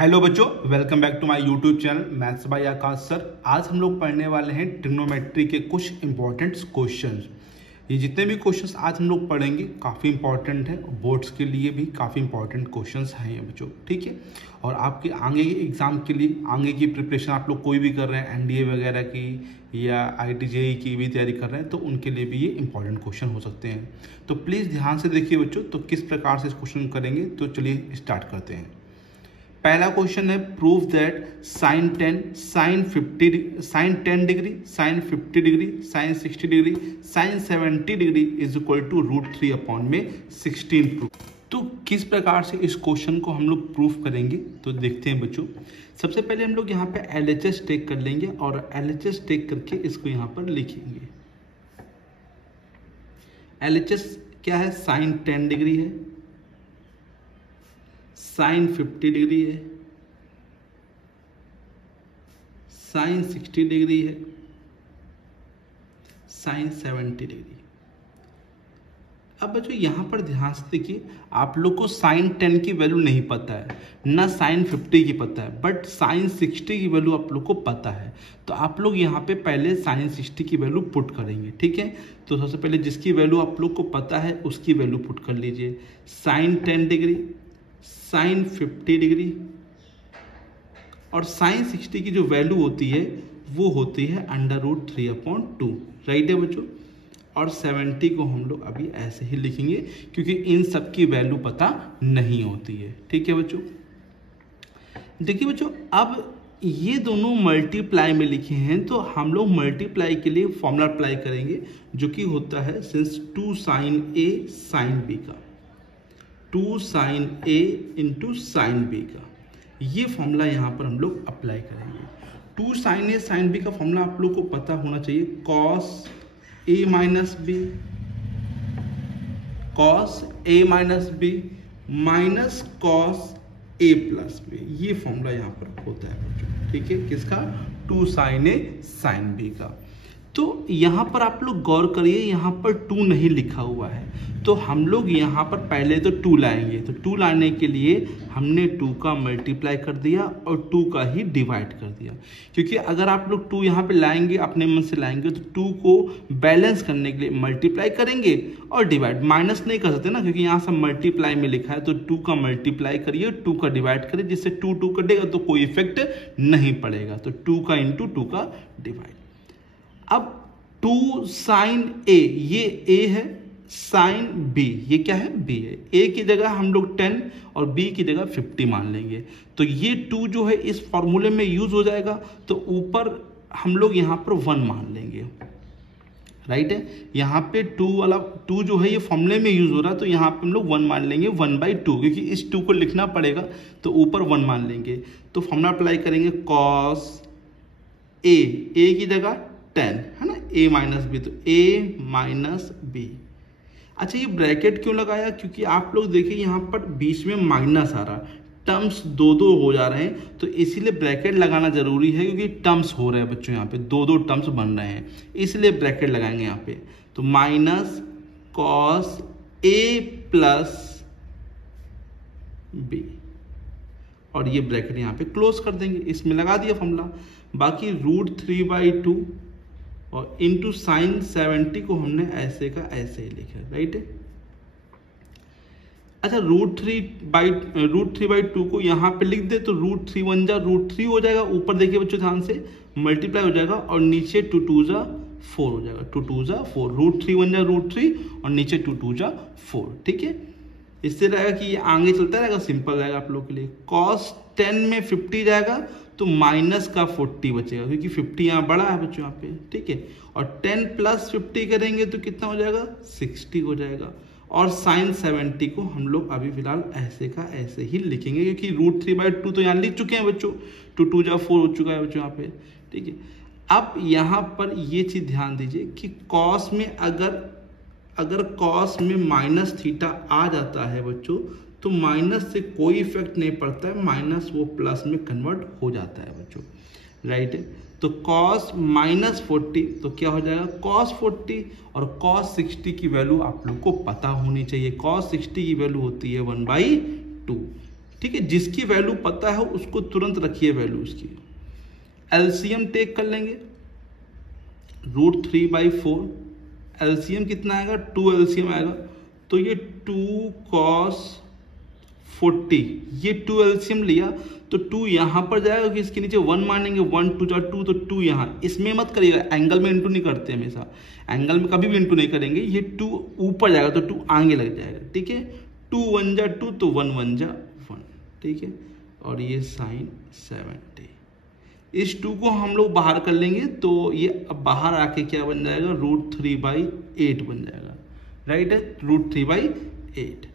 Hello बच्चों, welcome back to my YouTube channel maths by Aakash sir. आज हम लोग पढ़ने वाले हैं ट्रिग्नोमेट्री के कुछ इंपॉर्टेंट क्वेश्चंस। ये जितने भी क्वेश्चंस आज हम लोग पढ़ेंगे काफ़ी इंपॉर्टेंट है, बोर्ड्स के लिए भी काफ़ी इंपॉर्टेंट क्वेश्चंस हैं ये बच्चों, ठीक है। और आपके आगे के एग्जाम के लिए, आगे की प्रिपरेशन आप लोग कोई भी कर रहे हैं, एनडीए वगैरह की या IIT JEE की भी तैयारी कर रहे हैं, तो उनके लिए भी ये इंपॉर्टेंट क्वेश्चन हो सकते हैं। तो प्लीज़ ध्यान से देखिए बच्चों, तो किस प्रकार से इस क्वेश्चन करेंगे। तो चलिए स्टार्ट करते हैं। पहला क्वेश्चन है, prove that sine 10 sine 10 degree, sine 50 degree, sine 60 degree, sine 70 degree is equal to √3/16 proof. तो किस प्रकार से इस क्वेश्चन को हम लोग प्रूफ करेंगे, तो देखते हैं बच्चों। सबसे पहले हम लोग यहाँ पे LHS टेक कर लेंगे और LHS टेक करके इसको यहाँ पर लिखेंगे। LHS क्या है? साइन 10 डिग्री है, साइन 50 डिग्री है, साइन 60 डिग्री है, साइन 70 डिग्री। अब बच्चों यहाँ पर ध्यान से देखिए, आप लोग को साइन 10 की वैल्यू नहीं पता है, ना साइन 50 की पता है, बट साइन 60 की वैल्यू आप लोग को पता है। तो आप लोग यहाँ पे पहले साइन 60 की वैल्यू पुट करेंगे, ठीक है। तो सबसे पहले जिसकी वैल्यू आप लोग को पता है उसकी वैल्यू पुट कर लीजिए। साइन 10 डिग्री, साइन 50 डिग्री और साइन 60 की जो वैल्यू होती है वो होती है √3/2, राइट है बच्चों। और 70 को हम लोग अभी ऐसे ही लिखेंगे क्योंकि इन सब की वैल्यू पता नहीं होती है, ठीक है बच्चों। देखिए बच्चों, अब ये दोनों मल्टीप्लाई में लिखे हैं, तो हम लोग मल्टीप्लाई के लिए फॉर्मूला अप्लाई करेंगे जो कि होता है since 2 sine A sine B का, 2 sine A into sine B का, ये फॉर्मूला यहाँ पर हम लोग अप्लाई करेंगे। 2 साइन A साइन B का फॉर्मूला आप लोग को पता होना चाहिए, cos A minus B, cos A minus B minus cos A plus B, ये फॉर्मूला यहाँ पर होता है बच्चों, ठीक है। किसका? 2 साइन A साइन B का। तो यहाँ पर आप लोग गौर करिए, यहाँ पर 2 नहीं लिखा हुआ है, तो हम लोग यहाँ पर पहले तो 2 लाएंगे। तो 2 लाने के लिए हमने 2 का मल्टीप्लाई कर दिया और 2 का ही डिवाइड कर दिया, क्योंकि अगर आप लोग 2 यहाँ पे लाएंगे, अपने मन से लाएंगे, तो 2 को बैलेंस करने के लिए मल्टीप्लाई करेंगे और डिवाइड, माइनस नहीं कर सकते ना, क्योंकि यहाँ से मल्टीप्लाई में लिखा है। तो 2 का मल्टीप्लाई करिए, 2 का डिवाइड करिए, जिससे 2 कटेगा तो कोई इफेक्ट नहीं पड़ेगा। तो 2 का इंटू 2 का डिवाइड। अब 2 साइन A, ये A है, साइन B, ये क्या है? B है। A की जगह हम लोग 10 और B की जगह 50 मान लेंगे, तो ये 2 जो है इस फॉर्मूले में यूज हो जाएगा। तो ऊपर हम लोग यहाँ पर 1 मान लेंगे, राइट है। यहाँ पे 2 वाला 2 जो है ये फॉर्मूले में यूज हो रहा है, तो यहाँ पे हम लोग 1 मान लेंगे, 1/2, क्योंकि इस 2 को लिखना पड़ेगा, तो ऊपर 1 मान लेंगे। तो फॉर्मूला अप्लाई करेंगे, cos A की जगह 10 है ना, A माइनस B, तो A माइनस B। अच्छा, ये ब्रैकेट क्यों लगाया? क्योंकि आप लोग देखिए यहाँ पर बीच में माइनस आ रहा, टर्म्स 2 हो जा रहे हैं, तो इसीलिए ब्रैकेट लगाना जरूरी है, क्योंकि टर्म्स हो रहे हैं बच्चों, यहाँ पे 2 टर्म्स बन रहे हैं, इसलिए ब्रैकेट लगाएंगे यहाँ पे। तो minus cos A plus B, और ये ब्रैकेट यहाँ पे क्लोज कर देंगे, इसमें लगा दिया फॉर्मूला। बाकी √3/2 और इंटू साइन 70 को हमने ऐसे का ऐसे ही लिखा, राइट है। अच्छा, √3/2 को यहाँ पे लिख दे, तो √3 जा √3 हो जाएगा। ऊपर देखिए बच्चों ध्यान से, मल्टीप्लाई हो जाएगा और नीचे 2 जा 4 हो जाएगा, 2 जा 4, √3 जा √3 और नीचे 2 जा 4, ठीक है। इससे रहेगा कि ये आगे चलता रहेगा, सिंपल रहेगा आप लोग के लिए। cos 10 में 50 जाएगा तो माइनस का 40 बचेगा, क्योंकि 50 यहाँ बड़ा है बच्चों यहाँ पे, ठीक है। और 10 प्लस 50 करेंगे तो कितना हो जाएगा? 60 हो जाएगा। और साइन 70 को हम लोग अभी फिलहाल ऐसे का ऐसे ही लिखेंगे, क्योंकि √3/2 तो यहाँ लिख चुके हैं बच्चों, 2 जा 4 हो चुका है बच्चों यहाँ पे, ठीक है। अब यहाँ पर ये चीज़ ध्यान दीजिए कि कॉस में अगर कॉस में माइनस थीटा आ जाता है बच्चों, तो माइनस से कोई इफेक्ट नहीं पड़ता है, माइनस वो प्लस में कन्वर्ट हो जाता है बच्चों, राइट है। तो cos -40 तो क्या हो जाएगा? cos 40, और cos 60 की वैल्यू आप लोग को पता होनी चाहिए। cos 60 की वैल्यू होती है 1/2, ठीक है, जिसकी वैल्यू पता है उसको तुरंत रखिए वैल्यू उसकी। एलसीएम टेक कर लेंगे, √3/4, एलसीएम कितना आएगा, 2 एलसीएम आएगा, तो ये 2 cos 40, ये 2 एलसीएम लिया तो 2 यहाँ पर जाएगा कि इसके नीचे 1 मानेंगे, 1 2 2 तो 2 यहाँ, इसमें मत करिएगा, एंगल में इंटू नहीं करते हमेशा, एंगल में कभी भी इंटू नहीं करेंगे, ये 2 ऊपर जाएगा तो 2 आगे लग जाएगा, ठीक है, 2 1 जा 2 तो 1 1 जा 1, ठीक है, और ये sin 70, इस 2 को हम लोग बाहर कर लेंगे तो ये अब बाहर आके क्या बन जाएगा, √3/8 बन जाएगा, राइट है, √3/8,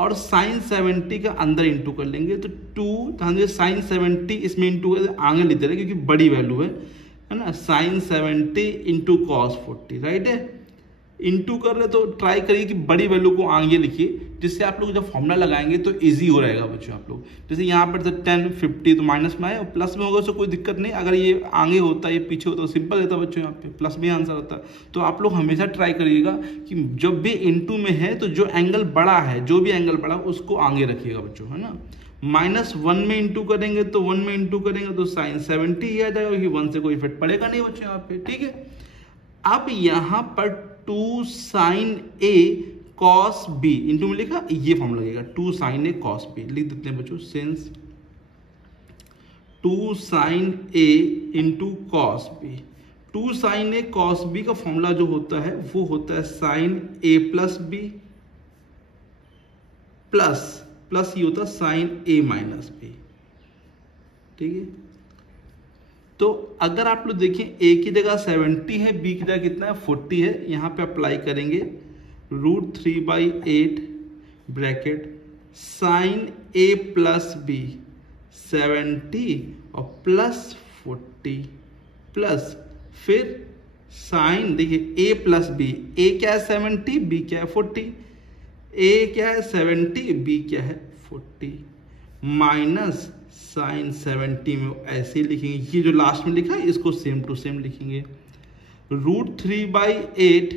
और sin 70 का अंदर इंटू कर लेंगे तो 2 sin 70 इसमें इंटू कर आगे लेते रहे क्योंकि बड़ी वैल्यू है ना, sin 70 इंटू cos 40, राइट है, इंटू कर रहे तो ट्राई करिए कि बड़ी वैल्यू को आगे लिखिए, जिससे आप लोग जब फॉर्मूला लगाएंगे तो इजी हो रहेगा बच्चों। आप लोग जैसे यहाँ पर 10 50 तो माइनस में आए और प्लस में होगा तो कोई दिक्कत नहीं, अगर ये आगे होता है ये पीछे होता है तो सिंपल रहता बच्चों, यहाँ पे प्लस में आंसर होता है। तो आप लोग हमेशा ट्राई करिएगा कि जब भी इंटू में है तो जो एंगल बड़ा है, जो भी एंगल बड़ा उसको आगे रखिएगा बच्चों, है ना। -1 में इंटू करेंगे तो 1 में इंटू करेंगे तो sin 70 ही आ जाएगा, क्योंकि 1 से कोई इफेक्ट पड़ेगा नहीं बच्चों यहाँ पे, ठीक है। अब यहाँ पर 2 sin A cos B into में लिखा, ये फॉर्म लगेगा 2 sin A cos B, लिख देते हैं बच्चों, since 2 sin A into cos B, 2 sin A cos B का फॉर्मूला जो होता है वो होता है sin A plus B plus ये होता है sin A माइनस B, ठीक है। तो अगर आप लोग देखें A की जगह 70 है, B की जगह कितना है 40 है, यहाँ पे अप्लाई करेंगे √3/8 bracket sin A plus B 70 और प्लस 40 प्लस फिर साइन, देखिए A प्लस B, A क्या है 70, B क्या है 40, A क्या है 70, B क्या है 40, माइनस sin 70 में ऐसे लिखेंगे, ये जो लास्ट में लिखा है इसको सेम टू सेम लिखेंगे, √3/8,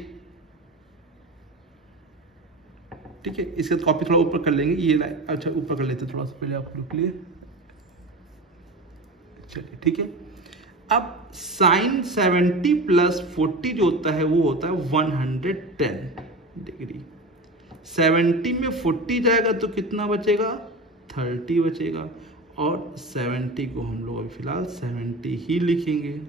ठीक है। इसके कॉपी थोड़ा ऊपर कर लेंगे, ये अच्छा ऊपर कर लेते थोड़ा सा पहले आप लोग क्लियर, चलिए ठीक है। अब sin 70 प्लस 40 जो होता है वो होता है 110 डिग्री, 70 में 40 जाएगा तो कितना बचेगा 30 बचेगा, और 70 को हम लोग अभी फिलहाल 70 ही लिखेंगे।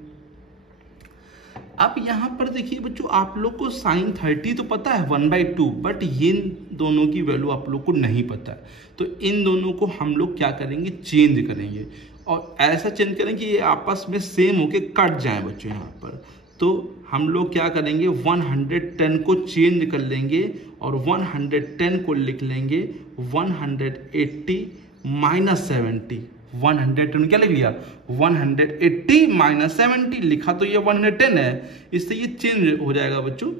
अब यहाँ पर देखिए बच्चों, आप लोग को sin 30 तो पता है 1/2, बट ये दोनों की वैल्यू आप लोग को नहीं पता है, तो इन दोनों को हम लोग क्या करेंगे, चेंज करेंगे, और ऐसा चेंज करेंगे कि ये आपस में सेम होके कट जाए बच्चों यहाँ पर। तो हम लोग क्या करेंगे, 110 को चेंज कर लेंगे और 110 को लिख लेंगे 180 माइनस 70, 110 क्या लिख लिया 180 माइनस 70 लिखा, तो ये 110 है, इससे ये चेंज हो जाएगा बच्चों,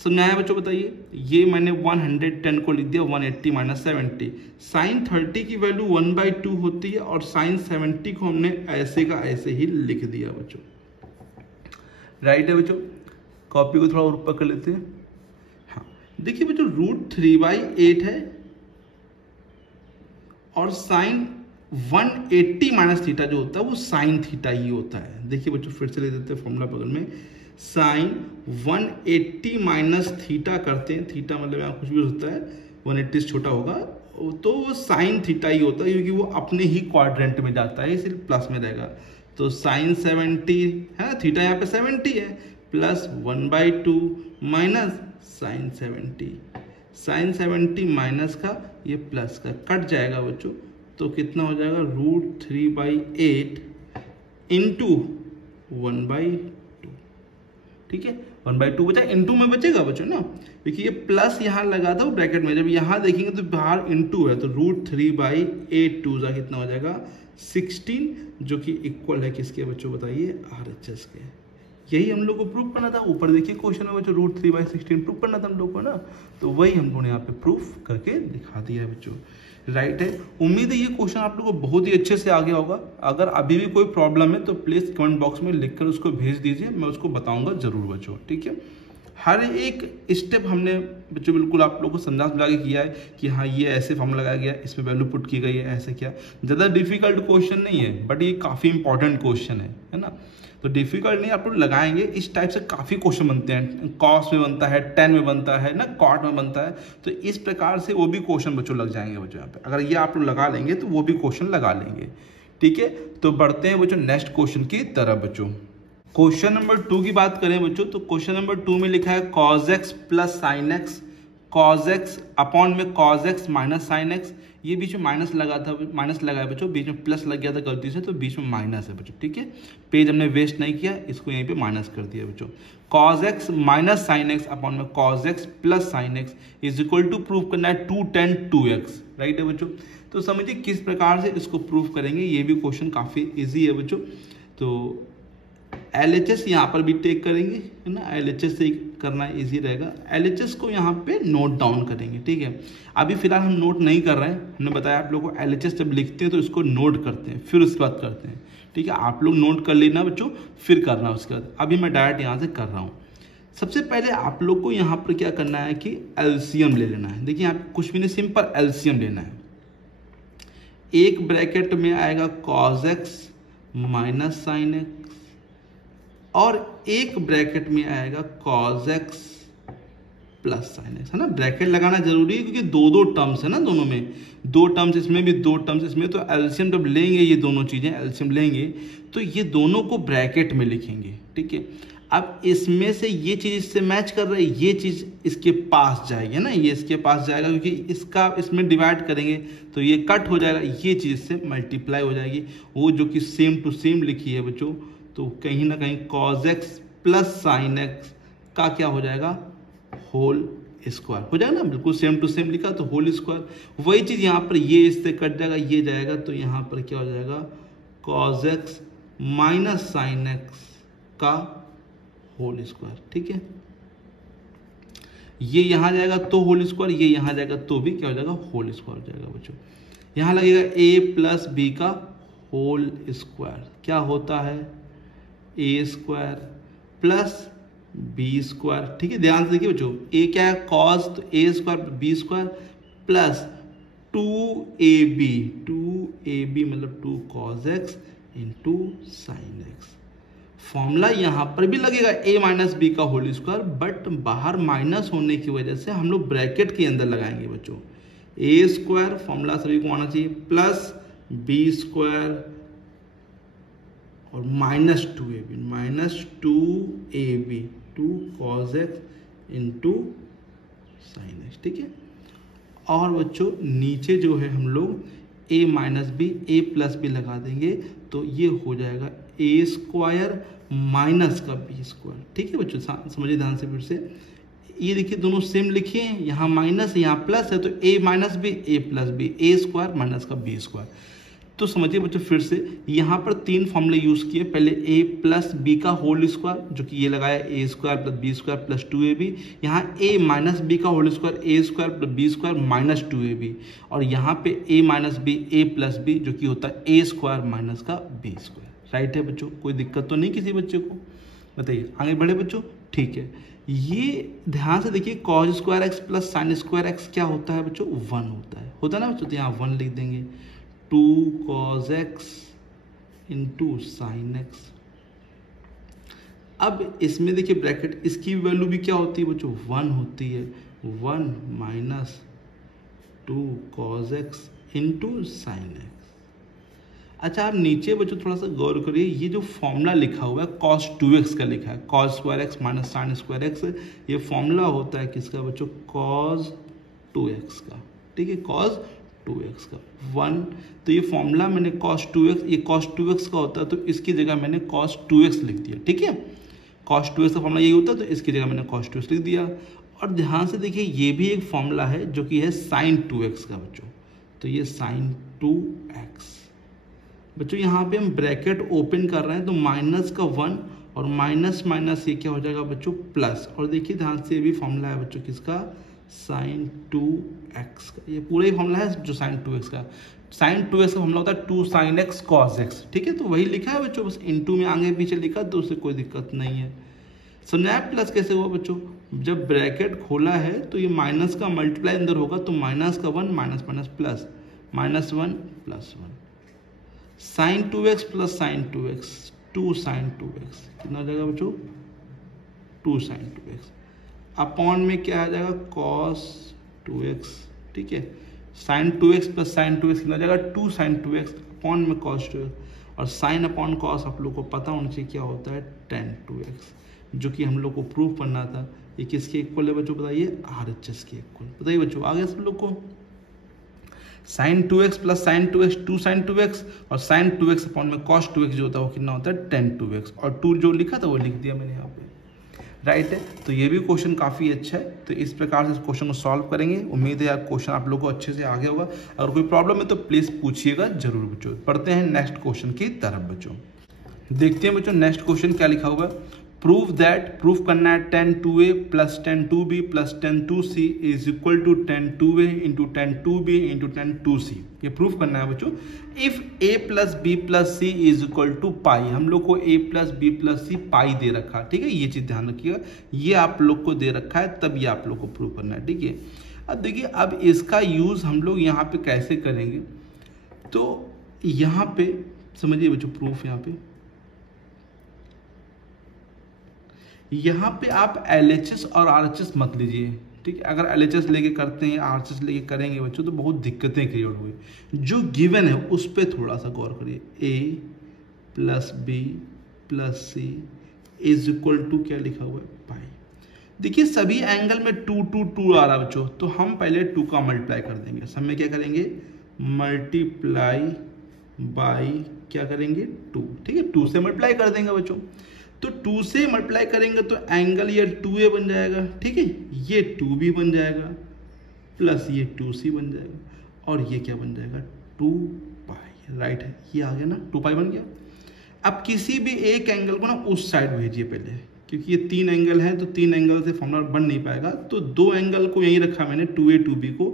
समझाया बच्चों बताइए। ये मैंने 110 को लिख दिया 180 माइनस 70, sin 30 की वैल्यू 1/2 होती है और sin 70 को हमने ऐसे का ऐसे ही लिख दिया बच्चों, राइट है बच्चों। कॉपी को थोड़ा और ऊपर कर लेते हैं। हाँ देखिए बच्चों, √3/8 है और sin 180 माइनस थीटा जो होता है वो sin थीटा ही होता है। देखिए बच्चों फिर से ले देते हैं फॉर्मूला बगल में, sin 180 माइनस थीटा करते हैं, थीटा मतलब यहाँ कुछ भी होता है 180 से छोटा होगा तो वो sin थीटा ही होता है, क्योंकि वो अपने ही क्वाड्रेंट में जाता है, सिर्फ प्लस में रहेगा। तो sin 70 है, थीटा यहाँ पे 70 है, plus 1/2 minus sin 70, sin 70 minus का ये प्लस का कट जाएगा बच्चों, तो कितना हो जाएगा √3/8 इंटू 1/2, ठीक है। 1/2 बचा, इंटू में बचेगा बच्चों ना, क्योंकि ये प्लस यहाँ लगा था ब्रैकेट में, जब यहाँ देखेंगे तो बाहर इंटू है, तो √3/8 2 जा कितना हो जाएगा 16, जो कि इक्वल है किसके बच्चों बताइए, RHS के। यही हम लोग को प्रूफ करना था। ऊपर देखिए क्वेश्चन में बच्चों √3/16 प्रूफ करना था हम लोग को ना, तो वही हम लोगों ने यहाँ पे प्रूफ करके दिखा दिया है बच्चों, राइट है। उम्मीद है ये क्वेश्चन आप लोग को बहुत ही अच्छे से आ गया होगा। अगर अभी भी कोई प्रॉब्लम है तो प्लीज़ कमेंट बॉक्स में लिखकर उसको भेज दीजिए, मैं उसको बताऊंगा जरूर बच्चों, ठीक है। हर एक स्टेप हमने बच्चों बिल्कुल आप लोगों को समझा के किया है कि हाँ ये ऐसे फॉर्मूला लगाया गया, इसमें वैल्यू पुट की गई है, ऐसे किया। ज़्यादा डिफिकल्ट क्वेश्चन नहीं है, बट ये काफ़ी इंपॉर्टेंट क्वेश्चन है ना। तो डिफिकल्ट नहीं, आप लोग लगाएंगे, इस टाइप से काफ़ी क्वेश्चन बनते हैं, कॉस में बनता है, टेन में बनता है ना, कॉट में बनता है। तो इस प्रकार से वो भी क्वेश्चन बच्चों लग जाएंगे बच्चों यहाँ पे। अगर ये आप लोग लगा लेंगे तो वो भी क्वेश्चन लगा लेंगे, ठीक है। तो बढ़ते हैं बच्चों नेक्स्ट क्वेश्चन की तरफ बच्चों। क्वेश्चन नंबर 2 की बात करें बच्चों, तो क्वेश्चन नंबर 2 में लिखा है cos x plus sine x, cos x upon में cos x minus sine x. ये बीच में माइनस लगा था, माइनस लगा है बच्चों, बीच में प्लस लग गया था गलती से, तो बीच में माइनस है बच्चों, ठीक है। पेज हमने वेस्ट नहीं किया, इसको यहीं पे माइनस कर दिया बच्चों। cos x minus sine x upon में cos x plus sine x is equal to prove करना है 2 tan 2x, राइट है बच्चों। तो समझिए किस प्रकार से इसको प्रूव करेंगे, ये भी क्वेश्चन काफ़ी ईजी है बच्चों। तो LHS यहाँ पर भी टेक करेंगे, है ना, LHS से करना इजी रहेगा। LHS को यहाँ पे नोट डाउन करेंगे, ठीक है। अभी फिलहाल हम नोट नहीं कर रहे हैं, हमने बताया आप लोगों को LHS जब लिखते हैं तो इसको नोट करते हैं, फिर उसके बाद करते हैं, ठीक है। आप लोग नोट कर लेना बच्चों, फिर करना उसके बाद। अभी मैं डायरेक्ट यहाँ से कर रहा हूँ। सबसे पहले आप लोग को यहाँ पर क्या करना है कि LCM ले लेना है। देखिए आप कुछ भी नहीं, सिंपल LCM लेना है। एक ब्रैकेट में आएगा cos x minus sine x, और एक ब्रैकेट में आएगा cos x plus sine x, है ना। ब्रैकेट लगाना जरूरी है क्योंकि दो टर्म्स है ना, दोनों में 2 टर्म्स, इसमें भी 2 टर्म्स इसमें। तो एलसीएम जब लेंगे, ये दोनों चीजें एलसीएम लेंगे तो ये दोनों को ब्रैकेट में लिखेंगे, ठीक है। अब इसमें से ये चीज इससे मैच कर रही है, ये चीज इसके पास जाएगी ना, ये इसके पास जाएगा क्योंकि इसका इसमें डिवाइड करेंगे तो ये कट हो जाएगा, ये चीज इससे मल्टीप्लाई हो जाएगी, वो जो कि सेम टू सेम लिखी है बच्चों। तो कहीं ना कहीं cos x plus sine x का क्या हो जाएगा, होल स्क्वायर हो जाएगा ना, बिल्कुल सेम टू सेम लिखा तो होल स्क्वायर। वही चीज यहाँ पर ये इससे कट जाएगा, ये जाएगा, तो यहाँ पर क्या हो जाएगा cos x minus sine x का होल स्क्वायर, ठीक है। ये यहाँ जाएगा तो होल स्क्वायर, ये यहाँ जाएगा तो भी क्या हो जाएगा, होल स्क्वायर हो जाएगा बच्चों। यहाँ लगेगा a प्लस बी का होल स्क्वायर, क्या होता है a square plus b square, ठीक है। ध्यान से देखिए बच्चों, a क्या है cos, तो a square b square plus 2ab मतलब 2 cos x into sine x. Formula यहाँ पर भी लगेगा a माइनस बी का होल स्क्वायर, बट बाहर माइनस होने की वजह से हम लोग ब्रैकेट के अंदर लगाएंगे बच्चों। a स्क्वायर फॉर्मूला सभी को आना चाहिए, प्लस बी स्क्वायर और minus 2ab 2 cos x into sine x, ठीक है। और बच्चों नीचे जो है हम लोग a minus b a plus b लगा देंगे, तो ये हो जाएगा a स्क्वायर माइनस का बी स्क्वायर, ठीक है बच्चों। समझिए ध्यान से फिर से, ये देखिए दोनों सेम लिखे हैं, यहाँ माइनस यहाँ प्लस है, तो a minus b a plus b, a square minus का बी स्क्वायर। तो समझिए बच्चों फिर से, यहाँ पर 3 फॉर्मूले यूज किए। पहले a प्लस बी का होल स्क्वायर, जो कि ये लगाया a square plus b square plus 2ab। यहाँ a माइनस बी का whole square, a square plus b square minus 2ab। और यहाँ पे a minus b a plus b, जो कि होता है a स्क्वायर माइनस का बी स्क्वायर, राइट है बच्चों। कोई दिक्कत तो नहीं किसी बच्चे को, बताइए आगे बढ़े बच्चों, ठीक है। ये ध्यान से देखिए, cos square x plus sine square x क्या होता है बच्चों, 1 होता है ना बच्चों। तो यहाँ 1 लिख देंगे, 2 cos x into sine x. अब इसमें देखिए ब्रैकेट, इसकी वैल्यू भी क्या होती है बच्चों, 1 होती है। 1 minus 2 cos x into sine x. अच्छा आप नीचे बच्चों थोड़ा सा गौर करिए, ये जो फॉर्मूला लिखा हुआ है cos 2x का लिखा है, cos square x minus sine square x. ये फॉर्मूला होता है किसका बच्चों, cos 2x का, ठीक है, cos 2x का 1। तो ये फॉर्मूला मैंने cos 2x, ये cos 2x का होता है, तो इसकी जगह मैंने cos 2x लिख दिया, ठीक है। cos 2x का फॉर्मूला यही होता है, तो इसकी जगह मैंने cos 2x लिख दिया। और ध्यान से देखिए, ये भी एक फॉर्मूला है जो कि है sin 2x का बच्चों, तो ये sin 2x बच्चों। यहाँ पे हम ब्रैकेट ओपन कर रहे हैं, तो माइनस का 1 और माइनस माइनस ये क्या हो जाएगा बच्चों, प्लस। और देखिए ध्यान से, ये भी फॉर्मूला है बच्चों किसका, sin 2x का। ये पूरा ही फॉर्मूला है जो sin 2x का। sin 2x का फॉर्मूला होता है 2 sin x cos x, ठीक है। तो वही लिखा है बच्चों, बस इनटू में आगे पीछे लिखा, तो उससे कोई दिक्कत नहीं है। समझाया प्लस कैसे हुआ बच्चों, जब ब्रैकेट खोला है तो ये माइनस का मल्टीप्लाई अंदर होगा, तो माइनस का 1 minus minus plus, -1 + 1 sin 2x plus sin 2x 2 sin 2x कितना हो जाएगा बच्चों 2 sin 2x अपॉन में क्या आ जाएगा cos 2x, ठीक है। sin 2x plus sin 2x कितना हो जाएगा 2 sin 2x अपॉन में cos 2x, और sin अपॉन cos आप लोग को पता होना चाहिए क्या होता है tan 2x, जो कि हम लोग को प्रूव करना था। ये किसके इक्वल है बच्चों बताइए, RHS के इक्वल। बताइए बच्चों आगे सब लोग को sin 2x plus sin 2x 2 sin 2x और sin 2x अपॉन में cos 2x जो होता है वो कितना होता है tan 2x, और 2 जो लिखा था वो लिख दिया मैंने यहाँ पे, राइट है। तो ये भी क्वेश्चन काफ़ी अच्छा है, तो इस प्रकार से इस क्वेश्चन को सॉल्व करेंगे। उम्मीद है यार क्वेश्चन आप लोग को अच्छे से आगे होगा। अगर कोई प्रॉब्लम है तो प्लीज़ पूछिएगा जरूर बच्चों। पढ़ते हैं नेक्स्ट क्वेश्चन की तरफ बच्चों। देखते हैं बच्चों नेक्स्ट क्वेश्चन क्या लिखा हुआ है। प्रूव दैट, प्रूफ करना है tan 2a plus tan 2b plus tan 2c is equal to tan 2a into tan 2b into tan 2c। ये प्रूफ करना है बच्चों। If a plus b plus c is equal to pi, हम लोग को a plus b plus C pi दे रखा है, ठीक है। ये चीज़ ध्यान रखिएगा, ये आप लोग को दे रखा है, तब ये आप लोग को प्रूव करना है, ठीक है। अब देखिए अब इसका यूज़ हम लोग यहाँ पे कैसे करेंगे, तो यहाँ पे समझिए बच्चों प्रूफ यहाँ पे आप LHS और RHS मत लीजिए, ठीक है। अगर LHS लेके करते हैं RHS लेके करेंगे बच्चों तो बहुत दिक्कतें क्रिएट हुई। जो गिवन है उस पर थोड़ा सा गौर करिए। a plus b plus c is equal to क्या लिखा हुआ है पाई। देखिए सभी एंगल में 2 2 2 आ रहा है बच्चों, तो हम पहले 2 का मल्टीप्लाई कर देंगे। सब में क्या करेंगे मल्टीप्लाई बाई क्या करेंगे 2, ठीक है। 2 से मल्टीप्लाई कर देंगे बच्चों, तो 2 से मल्टीप्लाई करेंगे तो एंगल ये 2a बन जाएगा, ठीक है। ये 2b बन जाएगा प्लस ये 2c बन जाएगा, और ये क्या बन जाएगा 2 पाई, राइट है। ये आ गया ना 2 पाई बन गया। अब किसी भी एक एंगल को ना उस साइड भेजिए पहले, क्योंकि ये 3 एंगल है तो 3 एंगल से फॉर्मूला बन नहीं पाएगा। तो 2 एंगल को यहीं रखा मैंने 2a 2b को,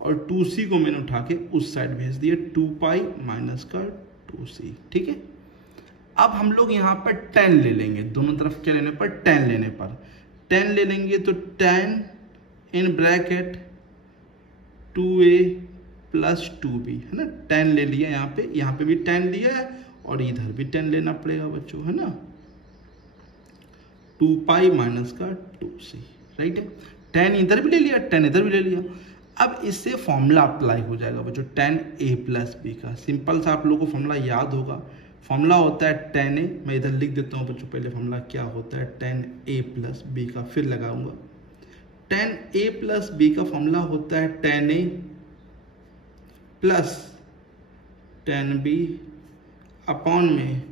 और 2c को मैंने उठा के उस साइड भेज दिया 2 पाई माइनस का 2c, ठीक है। अब हम लोग यहाँ पर tan ले लेंगे, दोनों तरफ क्या लेने पर tan लेने पर tan ले लेंगे, तो tan in bracket 2a plus 2b है ना। tan ले लिया यहाँ पे भी tan लिया है, और इधर भी tan लेना पड़ेगा बच्चों, है ना। 2 पाई माइनस का 2c, राइट है। tan इधर भी ले लिया, tan इधर भी ले लिया। अब इससे फॉर्मूला अप्लाई हो जाएगा बच्चों tan a प्लस b का। सिंपल सा आप लोगों को फॉर्मूला याद होगा, फॉर्मूला होता है tan a, मैं इधर लिख देता हूँ बच्चों पहले फॉर्मूला क्या होता है tan a प्लस b का, फिर लगाऊंगा। tan a प्लस b का फॉर्मूला होता है tan a plus tan b upon में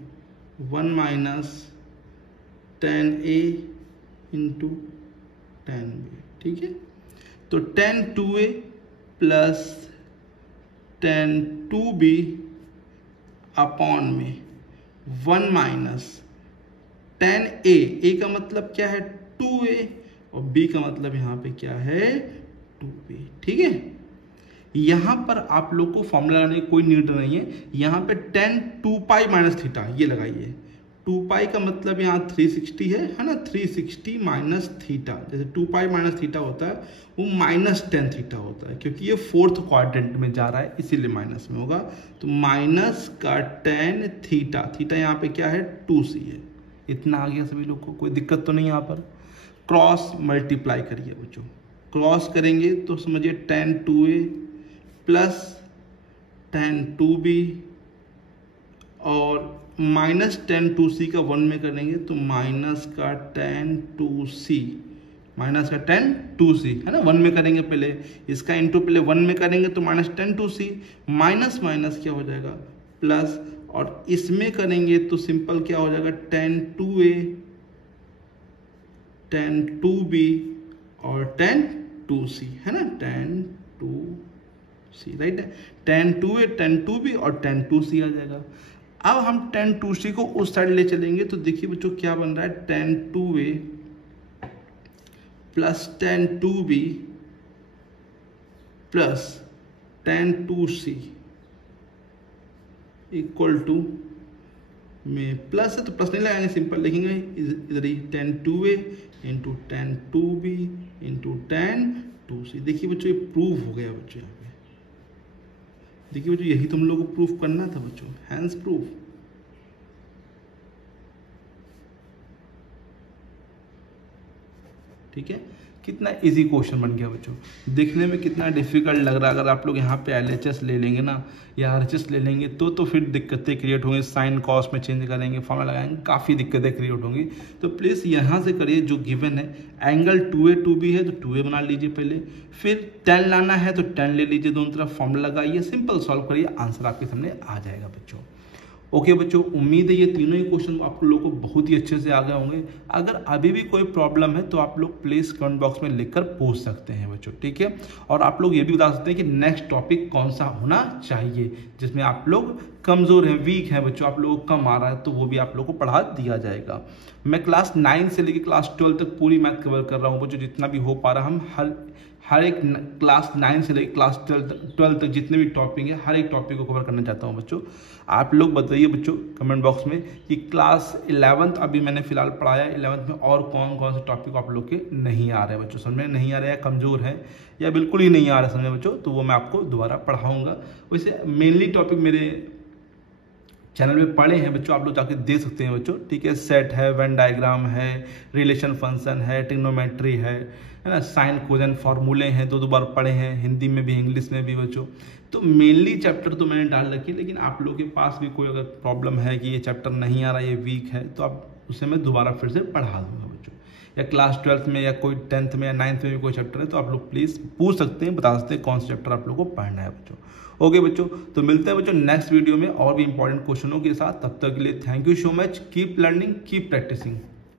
1 minus tan a into tan b, ठीक है। तो tan 2a plus tan 2b upon में 1 माइनस tan a का मतलब क्या है 2a, और b का मतलब यहाँ पे क्या है 2b, ठीक है। यहाँ पर आप लोग को फॉर्मूला लगाने की कोई नीड नहीं है। यहाँ पे tan 2 पाई माइनस थीटा ये लगाइए। 2 पाई का मतलब यहाँ 360 है ना, 360 माइनस थीटा। जैसे 2 पाई माइनस थीटा होता है वो माइनस tan थीटा होता है, क्योंकि ये 4th क्वाड्रेंट में जा रहा है इसीलिए माइनस में होगा। तो माइनस का tan थीटा, थीटा यहाँ पे क्या है 2c है। इतना आ गया सभी लोग को, कोई दिक्कत तो नहीं। यहाँ पर क्रॉस मल्टीप्लाई करिए बच्चों, क्रॉस करेंगे तो समझिए tan 2a plus tan 2b और माइनस tan 2c का 1 में करेंगे तो माइनस का tan 2c, माइनस का tan 2c है ना। 1 में करेंगे पहले इसका, इंटू पहले 1 में करेंगे तो minus tan 2c, minus minus क्या हो जाएगा प्लस, और इसमें करेंगे तो सिंपल क्या हो जाएगा tan 2a tan 2b और tan 2c है ना, tan 2c, राइट है। tan 2a tan 2b और tan 2c आ जाएगा। अब हम tan 2c को उस साइड ले चलेंगे तो देखिए बच्चों क्या बन रहा है tan 2a plus tan 2b plus tan 2c equal to में प्लस है तो प्लस नहीं लगाएंगे, सिंपल लिखेंगे इधर ही tan 2a into tan 2b into tan 2c। देखिए बच्चों ये प्रूफ हो गया बच्चों यहाँ पे। देखिए बच्चों यही तुम लोगों को प्रूफ करना था बच्चों, हैंस प्रूफ। ठीक है, कितना इजी क्वेश्चन बन गया बच्चों, देखने में कितना डिफिकल्ट लग रहा है। अगर आप लोग यहाँ पे LHS ले लेंगे ना या RHS ले लेंगे तो फिर दिक्कतें क्रिएट होंगी, साइन कॉस में चेंज करेंगे, फॉर्मूला लगाएंगे, काफ़ी दिक्कतें क्रिएट होंगी। तो प्लीज़ यहाँ से करिए जो गिवन है, एंगल 2A 2B है तो 2A बना लीजिए पहले, फिर tan लाना है तो tan ले लीजिए, दोनों तरफ फॉर्मूला लगाइए, सिंपल सॉल्व करिए, आंसर आपके सामने आ जाएगा बच्चों। ओके बच्चों, उम्मीद है ये तीनों ही क्वेश्चन आप लोगों को बहुत ही अच्छे से आ गए होंगे। अगर अभी भी कोई प्रॉब्लम है तो आप लोग प्लीज़ कमेंट बॉक्स में लिखकर पूछ सकते हैं बच्चों, ठीक है। और आप लोग ये भी बता सकते हैं कि नेक्स्ट टॉपिक कौन सा होना चाहिए जिसमें आप लोग कमज़ोर हैं, वीक हैं बच्चों, आप लोगों को कम आ रहा है तो वो भी आप लोगों को पढ़ा दिया जाएगा। मैं क्लास 9 से लेकर क्लास 12 तक पूरी मैथ कवर कर रहा हूँ बच्चों, जितना भी हो पा रहा हम हर एक क्लास 9 से लेकर क्लास 12 तक जितने भी टॉपिक हैं हर एक टॉपिक को कवर करना चाहता हूं बच्चों। आप लोग बताइए बच्चों कमेंट बॉक्स में कि क्लास 11th अभी मैंने फिलहाल पढ़ाया, 11th में और कौन कौन से टॉपिक आप लोग के नहीं आ रहे हैं बच्चों, समझ में नहीं आ रहे हैं, कमज़ोर हैं या बिल्कुल ही नहीं आ रहे समझ में बच्चों, तो वो मैं आपको दोबारा पढ़ाऊँगा। वैसे मेनली टॉपिक मेरे चैनल में पढ़े हैं बच्चों, आप लोग जाके देख सकते हैं बच्चों, ठीक है। सेट है, वेन डायग्राम है, रिलेशन फंक्शन है, ट्रिग्नोमेट्री है ना, साइन कोजन फार्मूले हैं, दो बार पढ़े हैं, हिंदी में भी इंग्लिश में भी बच्चों। तो मेनली चैप्टर तो मैंने डाल रखी है, लेकिन आप लोगों के पास भी कोई अगर प्रॉब्लम है कि ये चैप्टर नहीं आ रहा, ये वीक है, तो आप उसे मैं दोबारा फिर से पढ़ा दूंगा बच्चों। या क्लास 12th में या कोई 10th में या 9th में भी कोई चैप्टर है तो आप लोग प्लीज़ पूछ सकते हैं, बता सकते हैं कौन सा चैप्टर आप लोगों को पढ़ना है बच्चों। ओके बच्चों, तो मिलते हैं बच्चों नेक्स्ट वीडियो में और भी इंपॉर्टेंट क्वेश्चनों के साथ। तब तक के लिए thank you so much, keep learning, keep practising.